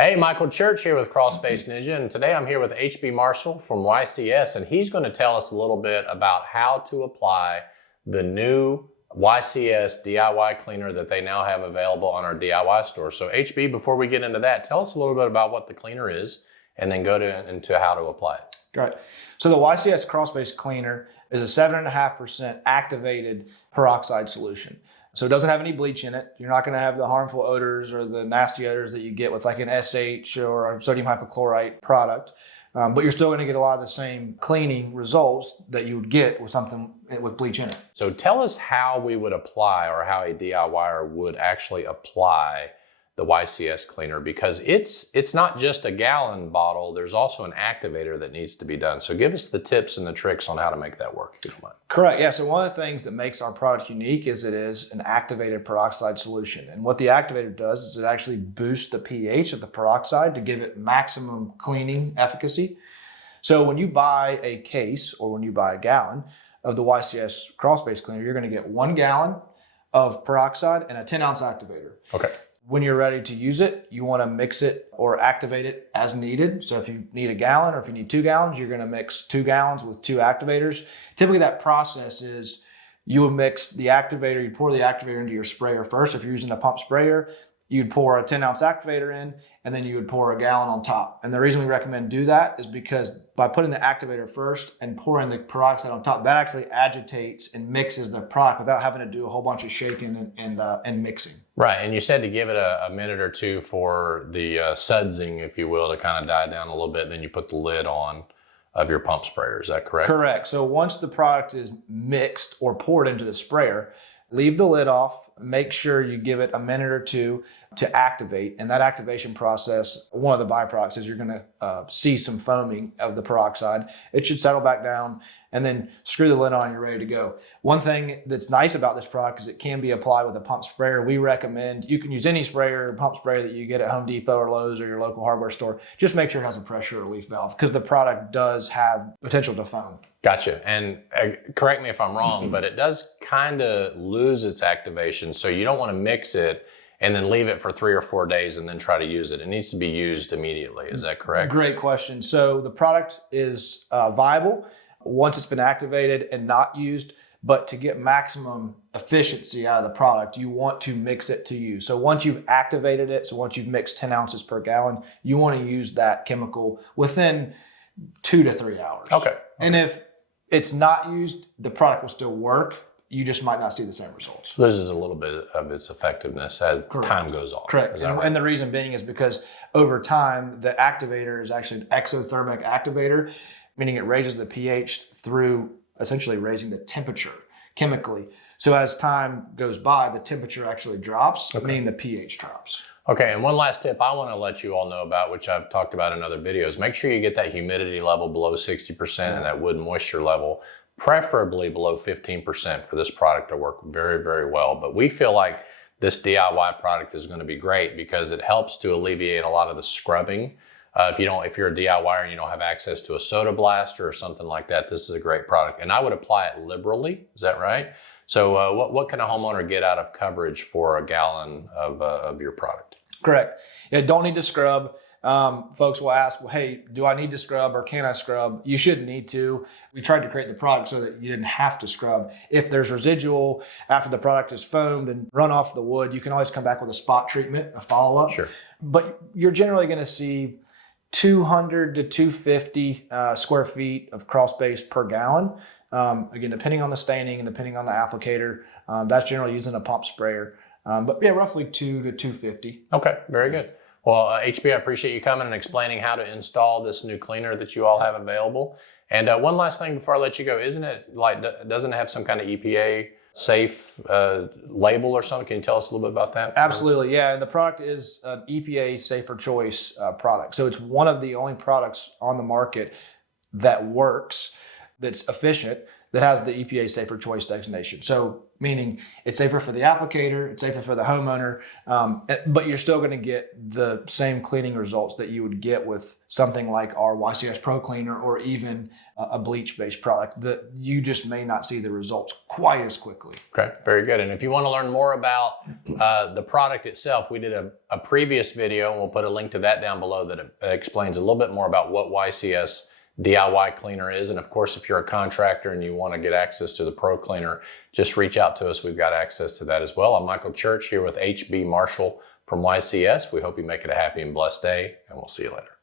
Hey, Michael Church here with Crawl Space Ninja, and today I'm here with HB Marshall from YCS, and he's going to tell us a little bit about how to apply the new YCS DIY cleaner that they now have available on our DIY store. So HB, before we get into that, tell us a little bit about what the cleaner is, and then go into how to apply it. Great. So the YCS Crawl Space Cleaner is a 7.5% activated peroxide solution. So it doesn't have any bleach in it. You're not going to have the harmful odors or the nasty odors that you get with like an SH or a sodium hypochlorite product. But you're still going to get a lot of the same cleaning results that you would get with something with bleach in it. So tell us how we would apply, or how a DIYer would actually apply the YCS cleaner, because it's not just a gallon bottle. There's also an activator that needs to be done. So give us the tips and the tricks on how to make that work, if you don't mind. Correct. Yeah. So one of the things that makes our product unique is it is an activated peroxide solution. And what the activator does is it actually boosts the pH of the peroxide to give it maximum cleaning efficacy. So when you buy a case or when you buy a gallon of the YCS Crawl Space Cleaner, you're going to get 1 gallon of peroxide and a 10-ounce activator. Okay. When you're ready to use it, you want to mix it or activate it as needed. So if you need a gallon or if you need 2 gallons, you're going to mix 2 gallons with 2 activators. Typically that process is you would mix the activator, you pour the activator into your sprayer first. If you're using a pump sprayer, you'd pour a 10-ounce activator in, and then you would pour a gallon on top. And the reason we recommend do that is because by putting the activator first and pouring the peroxide on top, that actually agitates and mixes the product without having to do a whole bunch of shaking and mixing. Right, and you said to give it a minute or two for the sudsing, if you will, to kind of die down a little bit, then you put the lid on of your pump sprayer. Is that correct? Correct. So once the product is mixed or poured into the sprayer, leave the lid off. Make sure you give it a minute or two to activate. And that activation process, one of the byproducts is you're going to see some foaming of the peroxide. It should settle back down, and then screw the lid on and you're ready to go. One thing that's nice about this product is it can be applied with a pump sprayer. We recommend you can use any sprayer, pump sprayer that you get at Home Depot or Lowe's or your local hardware store. Just make sure it has a pressure relief valve, because the product does have potential to foam. Gotcha. And correct me if I'm wrong, but it does kind of lose its activation. So you don't want to mix it and then leave it for 3 or 4 days and then try to use it. It needs to be used immediately. Is that correct? Great question. So the product is viable once it's been activated and not used, but to get maximum efficiency out of the product, you want to mix it to use. So once you've activated it, so once you've mixed 10 ounces per gallon, you want to use that chemical within 2 to 3 hours. Okay. And if it's not used, the product will still work. You just might not see the same results. Loses a little bit of its effectiveness as Correct. time goes on. Correct. And the reason being is because over time, the activator is actually an exothermic activator, meaning it raises the pH through essentially raising the temperature chemically. So as time goes by, the temperature actually drops, meaning the pH drops. Okay, and one last tip I want to let you all know about, which I've talked about in other videos. Make sure you get that humidity level below 60% and that wood moisture level, preferably below 15%, for this product to work very, very well. But we feel like this DIY product is going to be great because it helps to alleviate a lot of the scrubbing. If you're a DIYer and you don't have access to a soda blaster or something like that, this is a great product. And I would apply it liberally. Is that right? So what can a homeowner get out of coverage for a gallon of your product? Correct. Yeah, don't need to scrub. Folks will ask, well, hey, do I need to scrub or can I scrub? You shouldn't need to. We tried to create the product so that you didn't have to scrub. If there's residual after the product is foamed and run off the wood, you can always come back with a spot treatment, a follow-up. Sure. But you're generally going to see 200 to 250 square feet of crawl space per gallon. Again, depending on the staining and depending on the applicator, that's generally using a pump sprayer. But yeah, roughly 2 to 250. Okay, very good. Well, HB, I appreciate you coming and explaining how to install this new cleaner that you all have available. And one last thing before I let you go, doesn't it have some kind of EPA safe label or something? Can you tell us a little bit about that? Absolutely, yeah. And the product is an EPA Safer Choice product. So it's one of the only products on the market that works, that's efficient, that has the EPA Safer Choice designation. So meaning it's safer for the applicator, it's safer for the homeowner, but you're still going to get the same cleaning results that you would get with something like our YCS Pro Cleaner or even a bleach-based product. That you just may not see the results quite as quickly. Okay, very good. And if you want to learn more about the product itself, we did a previous video, and we'll put a link to that down below that explains a little bit more about what YCS DIY Cleaner is. And of course, if you're a contractor and you want to get access to the Pro Cleaner, just reach out to us. We've got access to that as well. I'm Michael Church here with HB Marshall from YCS. We hope you make it a happy and blessed day, and we'll see you later.